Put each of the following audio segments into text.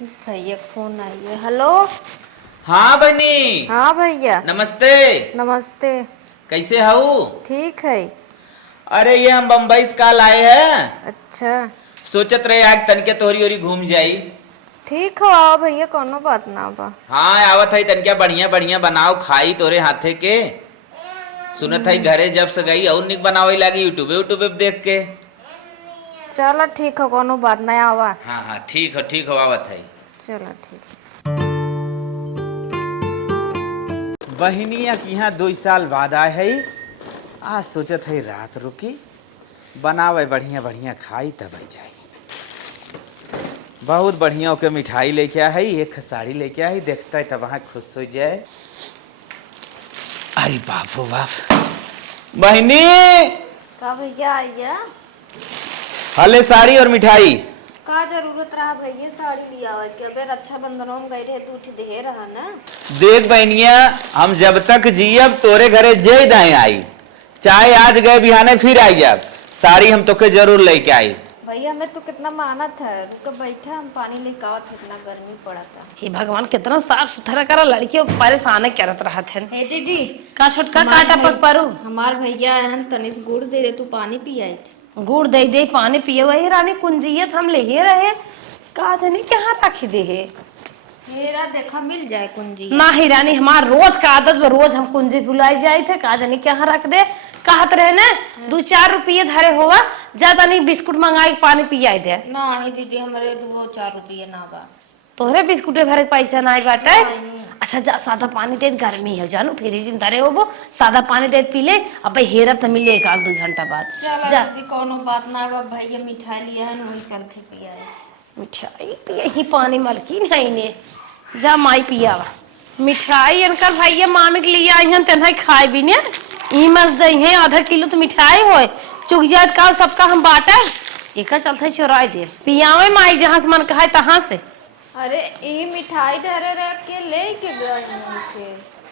भैया फोन आई है। हेलो। हाँ बनी। हाँ भैया। नमस्ते। नमस्ते। कैसे हऊ? ठीक है। अरे ये हम बम्बई से काल आए हैं। अच्छा। सोचत रहे आज तनके तोहरी ओरी घूम जाई। ठीक हो आओ भैया, कोनो बात ना बा। हाँ आवत है तनके बढ़िया बढ़िया बनाओ खाई तोरे हाथे के। सुनत है घरे जब से गई और निक बनावे लगी यूट्यूबे देख के। चलो ठीक हो, कोनो बात नहीं आवा। हाँ हाँ ठीक हो आवत है। चलो ठीक। बहनिया की यहाँ 2 साल बाद आए है। आज सोचत है रात रुकी बनावे बढ़िया बढ़िया खाई तब जाए। बहुत बढ़िया ओके मिठाई लेके आ है, एक साड़ी लेके आ है, देखता है तब वहाँ खुश हो जाए। अरे बाप हो बाप बहनी। का भैया आइया? हले साड़ी और मिठाई। का जरूरत रहा भैया साड़ी लिया हुआ कि अबे रक्षाबंधनों में गए रहे तू उठी दे रहा ना। देख बहनिया हम जब तक जियब तोरे घरे जय दाएं आई, चाहे आज गए बिहाने फिर आई जब साड़ी हम तोके जरूर लेके आई। भैया हमें तो कितना मानत है, रुक बैठा हम पानी लेके आवत है, इतना गर्मी पड़ा था। हे भगवान कितना साफ सुथरा करा, लड़कियों परेशान करत रहा थे। हे दीदी का छोटका काटा पक पारू हमार भैया है तनिस गुड़ दे दे, तू पानी पी आई थे। गुड़ दे दे पानी पिए वही रानी कुंजियत हम ले ही रहे का जानी कहाँ रख दे है। हेरा देखा मिल जाए कुंजी ना ही रानी हमार रोज का आदत बा, रोज हम कुंजी भुलाई जाए थे का जानी कहाँ रख दे। कहत रहे ना 2-4 रुपये धरे होवा, ज्यादा नहीं बिस्कुट मंगाई पानी पियाई दे। ना ही दीदी हमारे 2-4 रुपये ना बा। तोहरे बिस्कुटे भरे पैसा नहीं बाटे। अच्छा जा सादा पानी दे, गर्मी है जानू फिर धरे हो वो सादा पानी दे पी ले। अब हेरब तो मिले 1-2 घंटा बाद। चलो जा दीदी कोनो बात ना बा, भैया मिठाई लिया है वही चलते पिया है। मिठाई पिया ही पानी मलकी नहीं ने जा माई पिया मिठाई इनकर भैया मामी के लिए आई हम तेना खाए भी ने ई मस दे है आधा किलो तो मिठाई होए चुक जात का सबका हम बाटा एक चलते चुराए दे पियावे माई जहां से मन कहा तहां से। अरे ये मिठाई धरे रख के ले के गए से।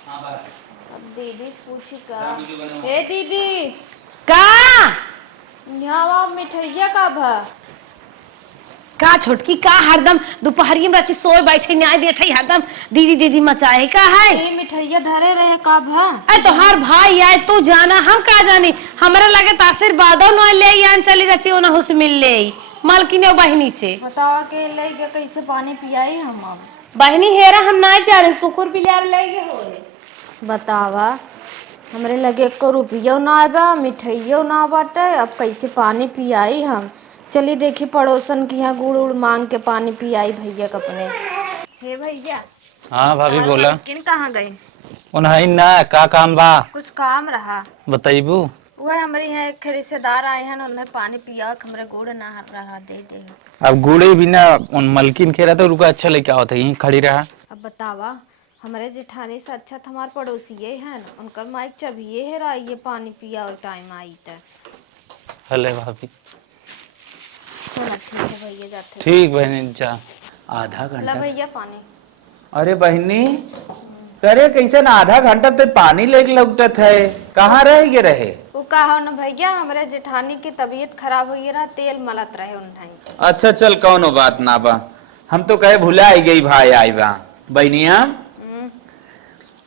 अब दीदी से पूछी का हे दीदी का यहाँ मिठाइया का भा का छोटकी का हरदम दोपहरी में रची सोए बैठे न्याय देते हरदम दीदी दीदी मचाए का है। ये मिठाइया धरे रहे का भा अरे तोहार भाई आए तू जाना हम का जानी हमरा लगे तासिर बादो न ले यान चली रची ओना हुस मिल ले मालकिन और बहनी से बतावा के ले गए कैसे पानी पियाई हम अब बहनी हेरा हम ना जाने कुकुर बिलार ले गए हो बतावा हमरे लगे 1 रुपया ना बा मिठाइयो ना बाटे, अब कैसे पानी पियाई हम। चलिए देखी पड़ोसन की यहाँ गुड़ उड़ मांग के पानी पियाई भैया के अपने। हे भैया। हाँ भाभी बोला। किन कहाँ गए? उन्हें ना का काम बा कुछ काम रहा बताइबू। वह हमारे यहाँ एक रिश्तेदार आए हैं, उन्हें पानी पिया हमरे गुड़ ना रहा दे दे। अब गुड़े बिना उन मलकिन खेरा तो रुका अच्छा लेके आओ था यहीं खड़ी रहा। अब बतावा हमारे जेठानी से अच्छा हमारे पड़ोसी ये है ना, उनका माइक चबिए है रहा ये पानी पिया और टाइम आई था। हले भाभी ठीक है भैया जाते। ठीक बहनी जा आधा ला घंटा। भैया पानी। अरे बहनी करे कैसे ना आधा घंटा तक पानी लेके लौटत है, कहाँ रह रहे? वो कहा ना भैया हमारे जेठानी की तबीयत खराब हुई रहा, तेल मलत रहे उन्हें। अच्छा चल कौनो बात ना बा, हम तो कहे भुला आई गई भाई आई बा। बहनिया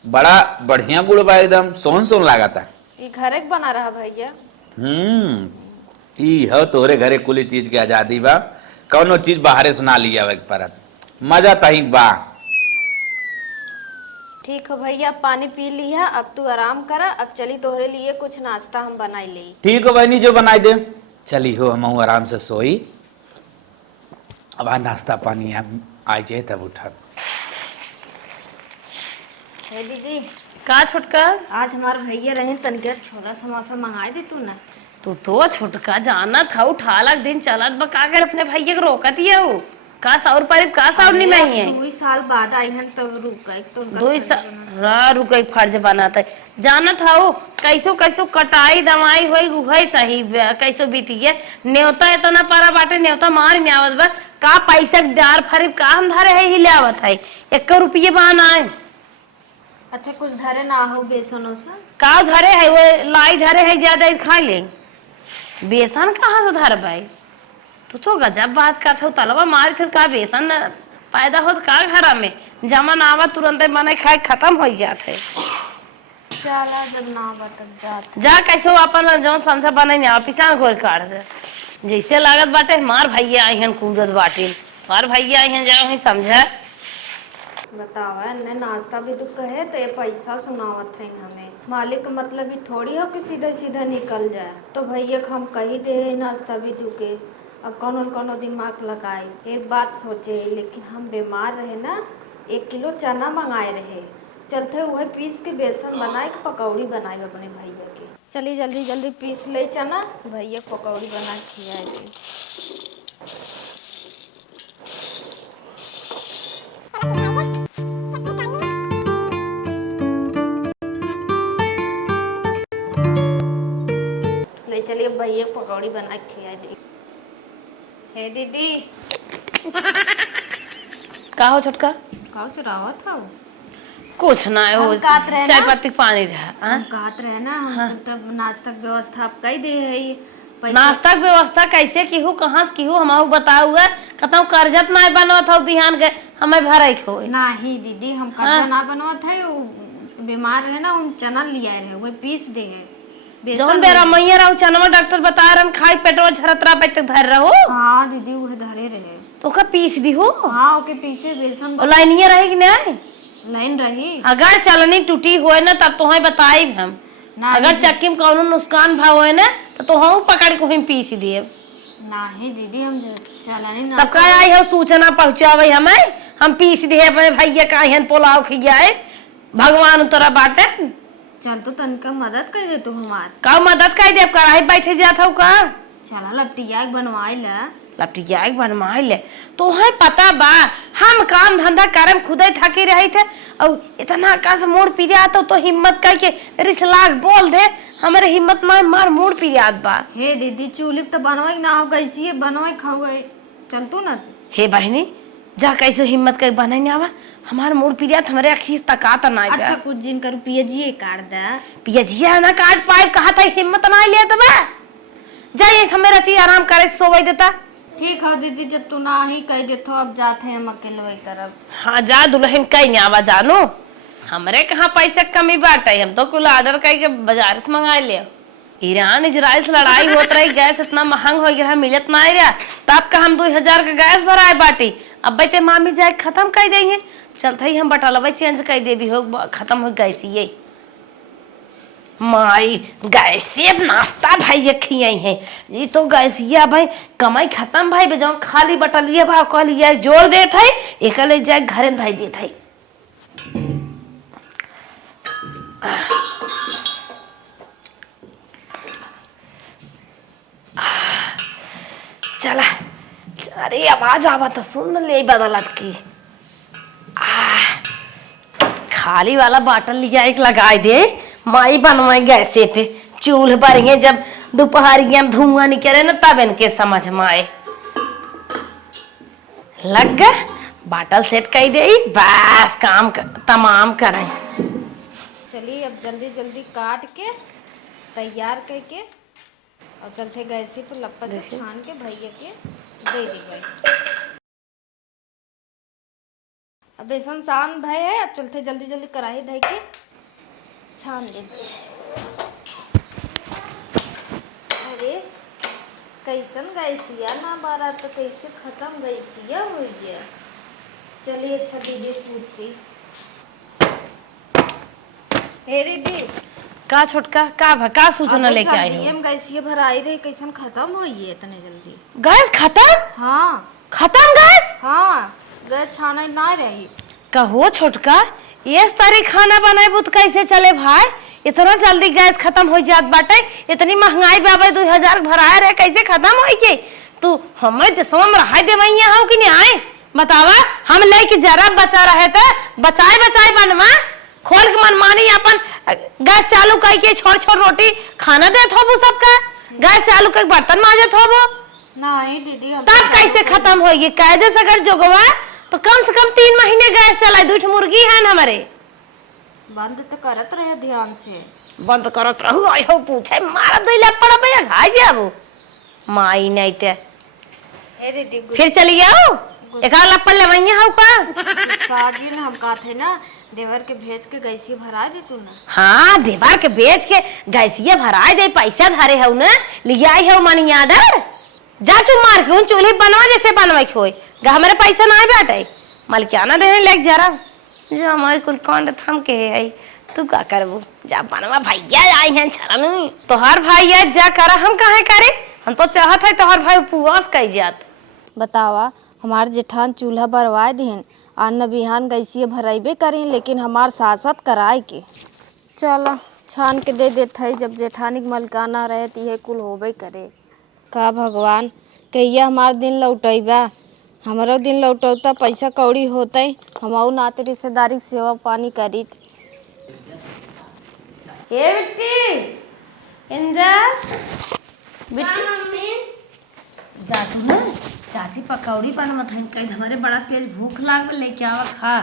बड़ा बढ़िया गुड़ बा, एकदम सोन सोन लगा था। ये घर एक बना रहा भैया। ई हो तोरे घरे कुली चीज के आजादी बा, कौनो चीज बाहरे से ना लिया परत मजा तही बा। ठीक है भैया पानी पी लिया, अब तू आराम करा। अब चली तोहरे लिए कुछ नाश्ता हम बनाई ले। ठीक हो बहनी जो बनाई दे। चली हो हम आराम से सोई, अब नाश्ता पानी हम आ जाए तब उठा। हे दीदी का छोटका आज हमारे भैया रहे तनके छोला समोसा मंगाई दे तू ना। तू तो छोटका जाना था उठा लाख दिन चलत बका कर अपने भैया को रोकती है वो का सौर पर का सौर नहीं में है 2 साल बाद आई हैं तब रुक गए तो उनका 2 साल रुक गई फर्ज बनाता है जाना था वो कैसो कैसो कटाई दवाई होई सही कैसो बीती है न्योता इतना पारा बाटे न्योता मार में आवत बा का पैसा डार फरीब का हम धरे है हिले आवत है 1 रुपये बहाना है। अच्छा कुछ धरे ना हो बेसन उसन का धरे है वो लाई धरे है ज्यादा खा ले बेसन कहाँ से धर भाई तू तो गजब बात करता हूँ तलवा मार फिर का बेसन पैदा होत का घर में जमन आवा तुरंत बने खाए खत्म हो जात है। चला जब ना बतक जात जा कैसे अपन जौन समझा बने ना पिसान घोर काट दे जैसे लागत बाटे मार भैया आइहन कूदत बाटे मार भैया आइहन जाओ ही समझा। बतावा ने नाश्ता भी दुख है तो ये पैसा सुनावत है हमें मालिक का मतलब ही थोड़ी हो कि सीधा सीधा निकल जाए तो भैया हम कही दे नाश्ता भी दुखे अब कौनो दिमाग लगाए एक बात सोचे लेकिन हम बीमार रहे ना 1 किलो चना मंगाए रहे चलते वही पीस के बेसन बनाए पकौड़ी बनाए अपने भैया के चलिए जल्दी जल्दी पीस ले चना भैया पकौड़ी बना खिलाए दे। ले चलिए भैया पकौड़ी बना खिलाए दे। हे दीदी का हो छोटका का चुरावा था कुछ ना है हम वो काट रहे चाय ना? पत्ती पानी रहा हम कहत रहे ना हम तब नाश्ता के व्यवस्था आप कही दे है पैसा नाश्ता के व्यवस्था कैसे की हूँ कहाँ से की हूँ हम बताऊ कहता कर्जत ना बनवत हो बिहान के हमें भरे हो नहीं दीदी हम कर्जा ना बनवत है वो बीमार रहे ना उन चना लिया रहे वही पीस दे है जौन बेरा मैया रहू चनवा डॉक्टर बता रहा खाई पेटवा झरतरा पे तक धर रहो। हाँ दीदी वो धरे रहे तो का पीस दी हो हाँ ओके पीसे बेसन लाइनिया रहेगी नहीं लाइन रही अगर चलनी टूटी होए ना तब तो बताई हम ना अगर चक्की में कौनो नुकसान भाव होए ना तो हम पकड़ के हम पीस दिए नहीं दीदी हम चलनी ना तब का आई हो सूचना पहुंचावे हमें हम पीस दिए अपने भैया का हन पोलाव खियाए भगवान उतरा बाटे चल तो तनका मदद कर दे तू हमार का मदद कर दे कढ़ाई बैठे जात हो का चला लपटिया बनवाई ला लपटिया बनवाई ले तो है पता बा हम काम धंधा करम खुदे थकी रही थे और इतना कस मोड़ पिया तो हिम्मत करके रिसलाग बोल दे हमारे हिम्मत में मार मोड़ पियात बा। हे दीदी चूल्ही तो बनवाई ना हो कैसी बनवाई खाओ चल तू ना हे बहनी जा कैसे हिम्मत कर बनाई ना आवा हमार मूड पिरियात हमारे अखीस तकात ना अच्छा कुछ दिन कर पियजिए काट दे पियजिया ना काट पाए कहा था हिम्मत ना ले तबे जाइए समय रची आराम करे सोवे देता। ठीक है दीदी जब तू ना ही कह देतो अब जाते हैं हम अकेले वही तरफ। हाँ जा दुल्हन कहीं आवा जानो हमरे कहाँ पैसे कमी बाटे हम तो कुल ऑर्डर करके बाजार से मंगा ले ईरान इजराइल से लड़ाई होत रही गैस इतना महंग हो गया मिलत ना रहा तब का हम 2000 का गैस भराए बाटी अब बेटे मामी जाए खत्म कर देंगे चलते ही हम बटलवा चेंज कर दे भी हो खत्म हो गैस ये माई गैसे नाश्ता भाई ये खियाई है ये तो गैसिया भाई कमाई खत्म भाई बेजो खाली बटलिया भाव कह लिया जोड़ देत है एक ले जाए घरे में धाई देत है। चला अरे आवाज आवा तो सुन ले बदलत की खाली वाला बाटल लिया एक लगाए दे माई बनवाए गैसे पे चूल्ह बढ़िए जब दोपहरिया में धुआं निकले ना तब इनके समझ में आए लग गए बाटल सेट कर दे बस काम तमाम करें। चलिए अब जल्दी जल्दी काट के तैयार करके और चलते गैसी पर लप्पा से छान के भैया के दे दी गई। अब बेसन सान भय है अब चलते जल्दी जल्दी कढ़ाई धो के छान ले। अरे कैसन गैसिया ना बारा तो कैसे खत्म गैसिया हुई है। चलिए अच्छा दीदी पूछी हे दीदी का छोटका का सूचना लेके आई हो हम गैसिया भराई रही कैसन खत्म हुई है इतने जल्दी गैस खत्म हाँ खत्म गैस हाँ गैस छाना ना रही कहो छोटका ये सारी खाना बनाए बुत कैसे चले भाई इतना जल्दी गैस खत्म हो जात बाटे इतनी महंगाई बाबा 2000 भराए रहे कैसे खत्म हो के तू हमें देशवा में रहा दे वही हो कि नहीं आए बतावा हम लेके जरा बचा रहे थे बचाए बनवा खोल के मनमानी अपन गैस चालू करके छोड़ रोटी खाना देत हो सबका गैस चालू करके बर्तन मांजत हो नहीं दीदी हम तब कैसे खत्म होगी कायदे से अगर जोगवा तो कम से कम 3 महीने गैस चलाए 2 मुर्गी है ना हमारे बंद तो करत रहे ध्यान से बंद करत रहू आई हो पूछे मारा दैला पड़ा भैया घाई जाबो माई नहीं ते ए दीदी फिर चली आओ एकरा लप्पड़ लेवैया हौ का? शादी ना हम कहते ना देवर के भेज के गैसी भरा दे तू ना। हाँ, देवर के बेच के गैसिया भराए दे, पैसा धरे हौ ना, लियाई हौ मनी आर्डर। जा चुप मार के उन चूल्हे बनवा जैसे बनवाई खोई। गा हमारे पैसा ना बाटे। मलकियाना देने लेके जा रहा। जो हमारे कुल कांड थम के है तू का करबू? जा बनवा भैया आई हैं छरन। तोहार भाई है जा करा, हम काहे करे? हम तो चाहत है तोहार भाई उपवास कई जात। बतावा हमार जेठान चूल्हा भरवाए दिहन, अन्न बिहान गैसिए भराइबे करी, लेकिन हमार सासत कराए के चला छान के दे देत है। जब जेठानिक मलकाना रहे तो यह कुल होबे करे। का भगवान कहिया हमार दिन लौटैबा, हमारो दिन लौटौता पैसा कौड़ी होते, हम नाते रिश्तेदारी सेवा पानी करी। ए बिट्टी इंजा बिट्टी जा तू ना चाची पकौड़ी बनवत है, कहीं हमारे बड़ा तेज भूख लाग लेके आओ खा।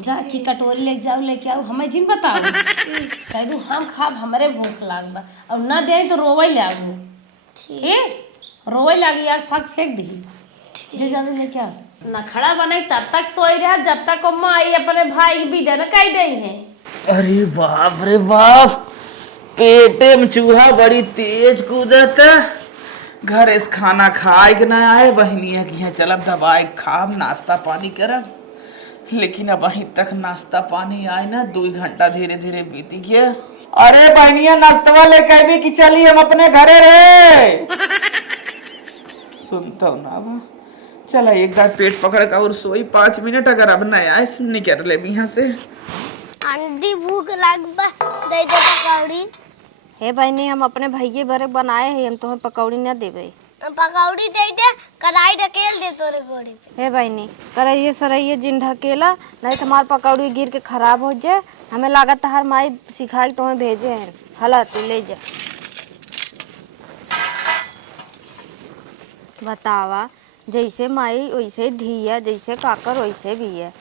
जा की कटोरी लेके जाओ, लेके आओ, हमें जिन बताओ कह दू हम खाब, हमारे भूख लाग बा और ना दे तो रोवे लागू। ठीक रोवे लागी यार, फाक फेंक दी। जे जल्दी लेके आओ। ना खड़ा बने तब तक सोई रहा जब तक अम्मा आई अपने भाई की बिदा न कह दई है। अरे बाप रे बाप, पेटे में चूहा बड़ी तेज कूदत। घर इस खाना खाए के ना आए, बहनिया की यहाँ चलब दबाए खाब नाश्ता पानी करब, लेकिन अब अहीं तक नाश्ता पानी आए ना 2 घंटा धीरे धीरे बीती गया। अरे बहनिया नाश्तवा ले कहबी कि चली हम अपने घरे रे। सुनता हूँ ना बा, चला एक बार पेट पकड़ का और सोई 5 मिनट, अगर अब न आए निकल ले यहाँ से। आंटी भूख लागबा दे दे पकौड़ी। हे बहनी हम अपने भैये भरे बनाए हैं, हम तुम्हें पकौड़ी न देवे। पकौड़ी दे दे, कढ़ाई ढकेल दे तोरे गोड़े पे। हे बहनी करइए सरइए जिन ढकेला, नहीं तो हमार पकौड़ी गिर के खराब हो जाए। हमें लागत हर माई सिखाई तुम्हें भेजे हैं, हला तू ले जा। बतावा जैसे माई वैसे धी है, जैसे काकर वैसे भी है।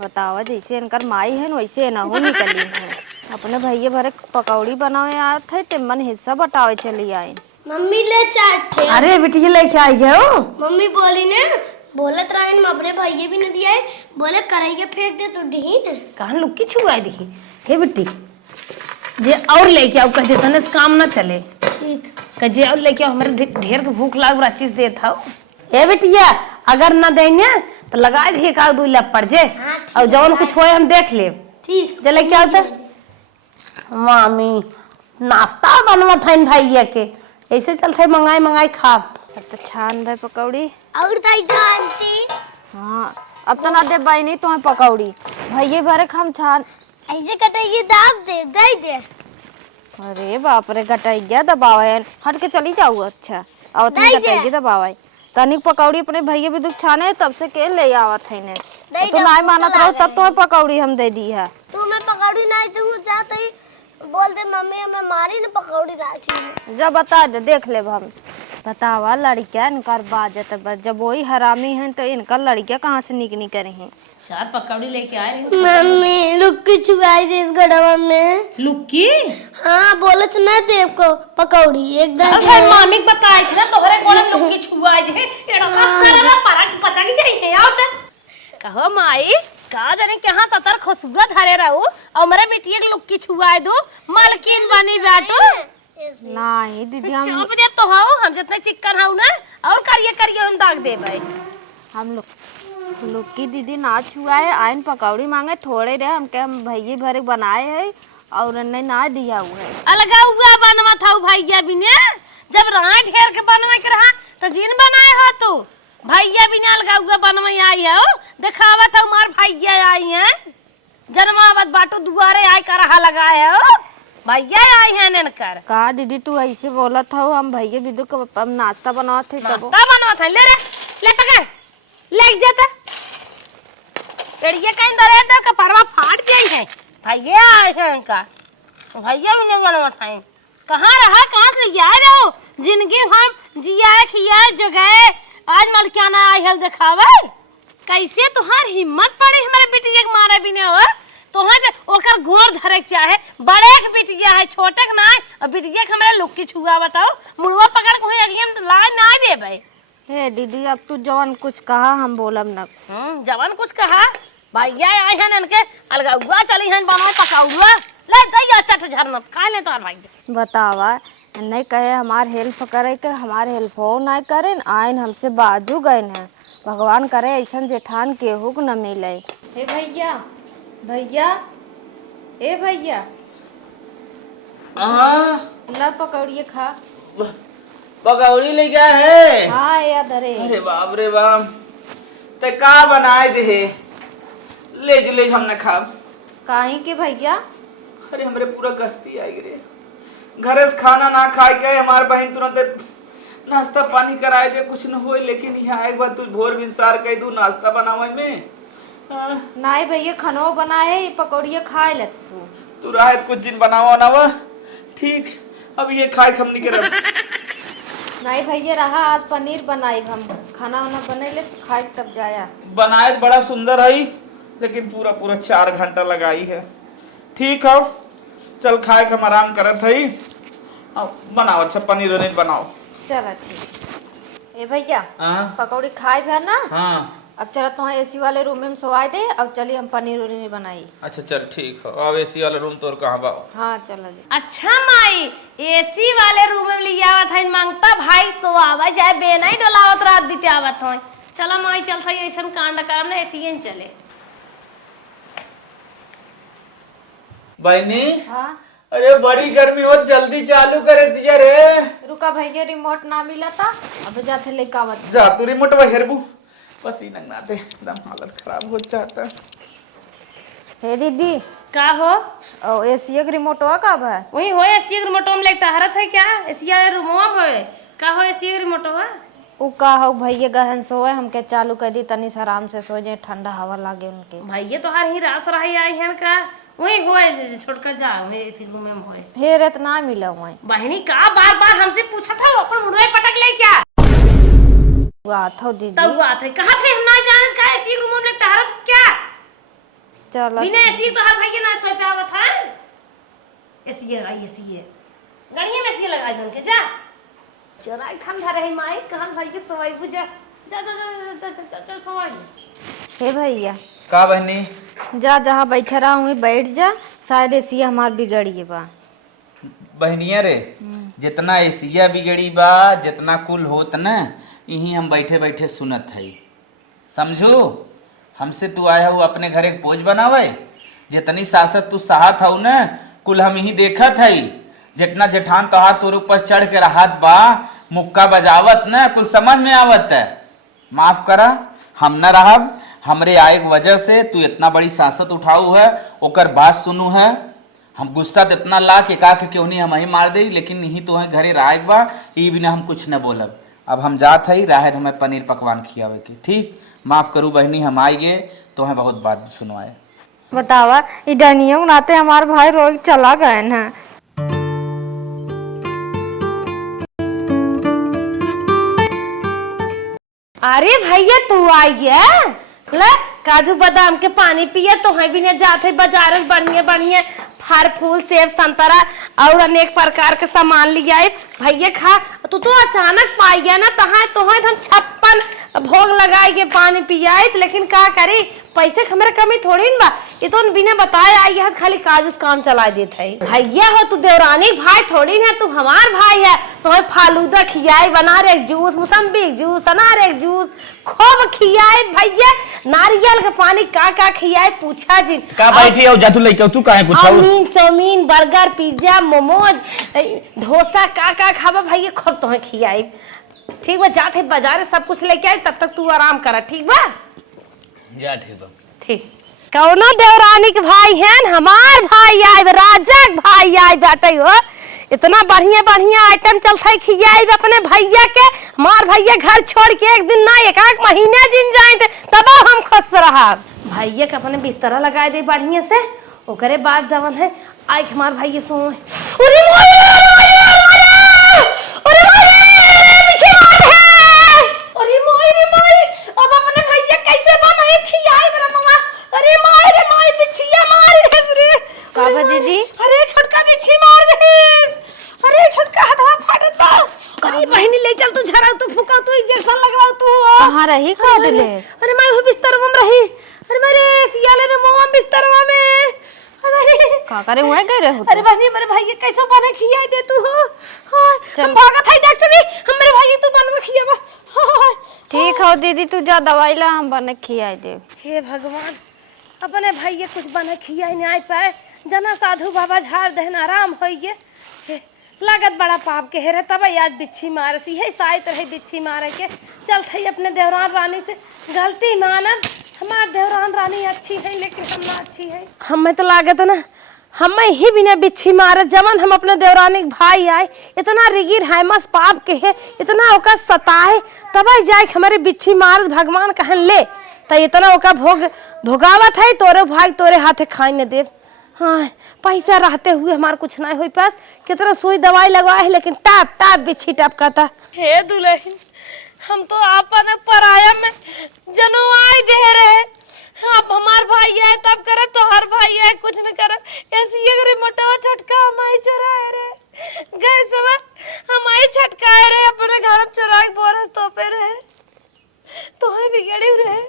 बतावा जैसे इनकर माई है वैसे ना हो निकली है। अपने भैया भरे पकौड़ी बनावे आते थे, ते मन हिस्सा बटावे चली आए। मम्मी ले चाट थे। अरे बिटिया लेके आई हो। मम्मी बोली ने बोलत रहे हम अपने भैया भी न दिया, बोले कढ़ाई फेंक दे तो ढीन कहां लुक्की छुआ दी। हे बिट्टी जे और लेके आओ, कह देता ने काम ना चले। ठीक कह जे और लेके आओ, हमारे ढेर के भूख लाग रहा चीज देता हो। हे बिटिया अगर ना देने तो लगा दी का 2 लपड़ जे, और जवन कुछ होए हम देख ले। ठीक चले क्या होता मामी नाश्ता बनवा था इन भैया के, ऐसे चलते मंगाई मंगाई खा। तो छान दे पकौड़ी। और दे दो आंटी। हाँ अब तो ना दे बाई नहीं तुम्हें पकौड़ी, भैये भरे हम छान। ऐसे कटाइए दाब दे दे दे। अरे बाप रे गटाइया दबावे, हट के चली जाऊ। अच्छा और तुम गटाइया दबावे तनिक पकौड़ी अपने भैया भी दुख छाने, तब से के ले आवत है ने। तो ना मानत रहो तब तुम्हें पकौड़ी हम दे दी है। तू मैं पकौड़ी नहीं तो जाते ही बोल दे मम्मी हमें मारी न पकौड़ी राती। जब बता दे देख ले हम। बतावा लड़कियां इनकर बाजत जब वही हरामी हैं तो इनका लड़कियां कहाँ से निकनी करे हैं। 4 पकौड़ी लेके आए। मम्मी लुक्की छुआई दे इस गड़वा में। लुक्की? हाँ बोलत ना देव को पकौड़ी एकदम। अरे मामी बताई थी ना तोहरे कोले लुक्की छुआई दे, एड़ा मस्त ना पराठ पचा के चाहिए आवत। कहो माई का जाने कहां सतर खुशबू धरे रहू और मेरे बेटिया के लुक्की छुआई दो, मालकिन बनी बैठो। नहीं दीदी हम दे तो हाउ, हम जितने चिकन हाउ ना और करिए हम दाग देबै। हम लोग की दीदी ना छुआए आइन पकौड़ी मांगे थोड़े रहे, हम भैया भरे बनाए है और नहीं ना दिया हुआ है। अलगा हुआ बनवा था भैया भी ने, जब रहा ढेर के बनवा के रहा तो जिन बनाए हो तू भैया भी ने अलगा हुआ बनवा आई है। दिखावा था मार भैया आई है, जन्मावत बाटो दुआरे आई कर लगाए हो, भैया आई है ननकर। का दीदी तू ऐसे बोला था, हम भैया बिदु को नाश्ता बनावा थे। नाश्ता बनवा था, ले रे ले पकड़ लेग जाता एड़िए कहीं दरे दे का परवा फाट गई है। भैया आए हैं इनका, भैया भी नहीं बनवा था। कहाँ रहा, कहाँ से आए रहो, जिंदगी हम जिया खिया जगह आज मलकियाना आई है दिखावे। कैसे तुहार हिम्मत पड़े हमारे बेटिया के मारे बिना हो, तोहर ओकर गोर धरे चाहे बड़े के बिटिया है छोटे के ना, और बिटिया के हमरा लुक्की छुआ बताओ मुड़वा पकड़ के होई अगियम ला ना देबे। हे दीदी अब तू जवन कुछ कहा हम बोलब न। जवान कुछ कहा भैया आए हैं इनके अलगुआ चली हैं बनाए पकाउआ ले दैया चट झरना खा ले तार भाई बतावा नहीं कहे हमार हेल्प करे के हमार हेल्प हो नहीं करे आइन हमसे बाजू गए हैं। भगवान करे ऐसा जेठान केहू को न मिले। हे भैया भैया ए भैया हाँ ला पकौड़िए खा। पकौड़ी ले गया है। हाँ याद अरे अरे बाप रे बाप ते का बनाए दे ले हमने खा। काहे के भैया अरे हमरे पूरा गस्ती आई रे घरे से खाना ना खाए के हमार बहन तुरंत नाश्ता पानी कराए दे कुछ न होए लेकिन यहाँ एक बार तू भोर बिनसार कह दू नाश्ता बनावे में। नहीं भैया खनो बनाए पकौड़िए खाए ले तू राहत कुछ दिन बनावा ना ठीक अब ये खाए हमनी के रब नहीं भैया रहा आज पनीर बनाई हम खाना वाना बने ले खाए तब जाया। बनाए बड़ा सुंदर है लेकिन पूरा 4 घंटा लगाई है। ठीक है चल खाए के हम आराम करत है। बनाओ अच्छा पनीर वनीर बनाओ। चलो ठीक। ए भैया हाँ पकौड़ी खाए भी है ना। हाँ अब चलो तुम्हें एसी वाले रूम में सोवाए दे। अब चलिए हम पनीर उनीर बनाई। अच्छा चल ठीक है अब एसी वाला रूम तोर कहाँ बा। हाँ चलो जी। अच्छा माई एसी वाले रूम में लिया आवत है मांगता भाई सोआवा चाहे बेना ही डोलावत रात बीते आवत हो। चला माई चल सही ऐसा कांड करम ना एसी चले। बहनी हाँ अरे बड़ी गर्मी हो जल्दी चालू करे सिया रे। रुका भैया रिमोट ना मिला था अब जाते लेके आवत। जा तू रिमोट वही हेरबू बस ही नंगना दे एकदम हालत खराब हो जाता है। हे दीदी का हो ओ एसी के रिमोट हुआ कब है। वही हो एसी के रिमोट में लेके हरत है क्या एसी रूमवा में का हो एसी के रिमोट हुआ उ का हो भैया गहन सोए हमके चालू कर दी तनी आराम से सो जाए ठंडा हवा लागे उनके। भैया तो हर ही रास रही आई है का वही होए छोड़कर जा मेरे इसी रूम में होए। हे रेत ना मिला हुआ बहनी का बार बार हमसे पूछा था अपन मुड़वे पटक ले क्या बात हो दीदी तब बात है कहा थे हम ना जानत का एसी रूम में टहरत क्या चलो बिना एसी तो हर भैया ना सोए पे आवत है। एसी लगाई एसी गाड़ी में एसी लगाई दन के जा चराई ठंडा रही माई कहन भाई के सोई बुझा जा जा जा जा चल सोई। हे भैया का बहनी जा जहाँ बैठे रहा हूँ बैठ जा शायद एसी हमार बिगड़ी बा। बहनिया रे जितना एसिया बिगड़ी बा जितना कुल होत न यही हम बैठे बैठे सुनत है समझू। हमसे तू आया हो अपने घर एक पोज बनावे जितनी सासत तू साहत हो न कुल हम यही देखत है। जितना जेठान तोहार तोर ऊपर चढ़ के रहत बा मुक्का बजावत न कुल समझ में आवत है। माफ करा हम न रहब हमरे आए के वजह से तू इतना बड़ी सांसत उठाऊ है ओकर बात सुनू है। हम गुस्सा तो इतना ला के का के क्यों नहीं हम ही मार दे लेकिन यही तो है घरे रायक बा ये बिना हम कुछ न बोलब। अब हम जात है राहत हमें पनीर पकवान खियावे के ठीक माफ करू बहनी हम आएगे तो है बहुत बात सुनवाए। बतावा इडनियों नाते हमारे भाई रोज चला गए हैं। अरे भैया तू आई गया ले काजू बादाम के पानी पिए तो है भी नहीं जाते बाजार में बढ़िया बढ़िया फल फूल सेब संतरा और अनेक प्रकार के सामान लिया है भैया खा। तू तो अचानक पाई गया ना तहाँ तो है हम 56 भोग लगाई के पानी पियाई लेकिन का करी पैसे हमारे कमी थोड़ी न बा ये तो बिना बताए आई है खाली काजू काम चला देते है। भैया हो तू देवरानी भाई थोड़ी है तू हमार भाई है तो फालूदा खियाई बना रे जूस मौसम्बी जूस अनार जूस खूब खियाए भैया नारियल के पानी का खियाए पूछा जी का बैठी हो जा तू लेके तू काहे पूछा chowmein chowmein burger pizza momos dosa का खावा भैया खूब तो खियाई ठीक बा जाते बाजार सब कुछ लेके आए तब तक तू आराम कर ठीक बा जा ठीक बा ठीक कौनो देवरानी के भाई हैं हमार भाई आए राजा के भाई आए बाटे हो इतना बढ़िया बढ़िया आइटम चलता है खियाई अपने भैया के हमार भैया घर छोड़ के एक दिन ना एक महीने दिन जाए तब हम खुश रहा भैया के अपने बिस्तरा लगा दे बढ़िया से ओकरे बाद जवन है आई हमार भैया सो अब अपने भैया कैसे बनाए खियाई मेरा मम्मा अरे माय रे माय बिछिया मार दे रे काबा दीदी अरे छोटका बिछी मार दे अरे छोटका हाथवा फाटत बा अरे बहनी ले चल तू झरा तू फुका तू इंजेक्शन लगवा कहाँ रही काट ले? अरे मैं वो बिस्तर में रही। अरे मेरे सियाले ने मुंह में बिस्तर में। अरे का करे हुए गए रहे हो? अरे बहनी मेरे भाई ये कैसे बना खिया दे तू हो। हां चल। हम भागा था डॉक्टर जी, हम मेरे भाई तू बन में खियावा। हां ठीक हो दीदी, तू जा दवाई ला, हम बने खियाई दे। हे भगवान, अपने भाई ये कुछ बना खिया नहीं आए पाए। जना साधु बाबा झाड़ देन आराम हो गए। लागत बड़ा पाप के हेरे तब आज बिच्छी मारे सी है शायद रहे बिच्छी मारे के। चल थई अपने देवरान रानी से गलती मानब। हमार देवरान रानी अच्छी है लेकिन हम ना अच्छी है। हमें तो लागत ना हम ही बिना बिच्छी मारे जमन हम अपने देवरानी भाई आए इतना रिगिर है मस पाप के है इतना ओका सताए तब जाए हमारे बिच्छी मार भगवान कहन ले त इतना ओका भोगावत है तोरे भाई तोरे हाथे खाई न दे। हाँ पैसा रहते हुए हमार कुछ नहीं हुई पास कितना सुई दवाई लगवाए है लेकिन टाप टाप बिच्छी टपकाता। हे दुल्हन हम तो आपन पराया में जनवाई दे रहे। अब हमार भाई आए तब करे तो हर भाई आए कुछ न करे ऐसी ये रिमोटवा छटका हमारी चुराए रे गए सब हमारी छटकाए रे अपने घर में चुराई बोरस तो पे रहे तो है बिगड़ी रहे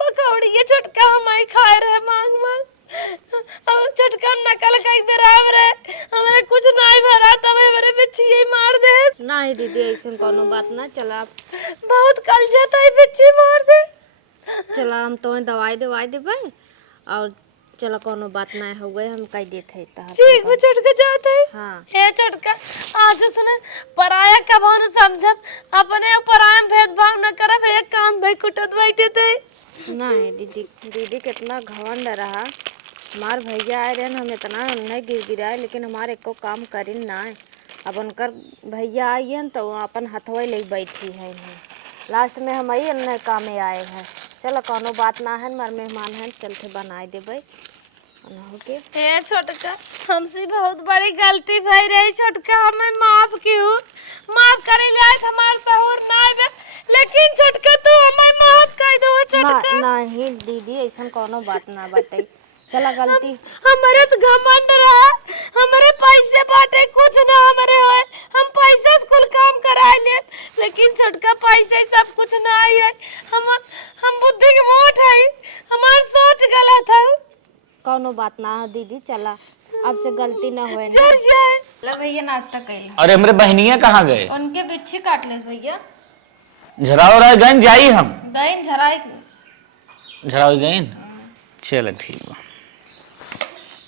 पकौड़ी ये छटका हमारी खाए रहे मांग मांग और छटका नकल कई बेराम रे हमारे कुछ नहीं भरा तब मेरे बिच्छी ही मार दे। नहीं दीदी ऐसे कोनो बात ना, चला बहुत कल जाता है बिच्छी मार दे। चला हम तो दवाई दवाई देबे और चलो कोनो बात ना हुए हम कह देते ता। ठीक वो छटका जाता है। हाँ हे छटका आज सुने पराया कब न समझब अपने पराया में भेदभाव न करब एक कान धई कुटत बैठे थे। नहीं दीदी, दीदी कितना घमंड रहा। हमार भैया आए रहे हम इतना नहीं गिराए लेकिन हमारे एको काम करिन ना। अब उनकर भैया आई है तो अपन हथवा ले बैठी है लास्ट में हम ही अन्य काम में आए हैं। चलो कोनो बात ना है, हमारे मेहमान हैं चलते बनाए देबे के। हे छोटका हमसे बहुत बड़ी गलती भई रही छोटका हमें माफ क्यों माफ करे ले हमार सहूर ना बे लेकिन छोटका तू हमें माफ कर दो छोटका। नहीं दीदी ऐसा कोनो बात ना बताई। चला गलती हमारे तो घमंड रहा हमारे पैसे बाटे कुछ ना हमारे होए हम पैसे से कुल काम कराए ले लेकिन छोटका पैसे सब कुछ ना है। हम बुद्धि के मोट है हमार सोच गलत है। कोनो बात ना है दीदी, चला अब से गलती ना होए ना। जर जाए ला भैया नाश्ता कैल। अरे हमारे बहनिया कहाँ गए? उनके बिच्छी काट ले भैया। झराव रहा गन जाई हम गईन झराई झराव गईन। चलो ठीक बा।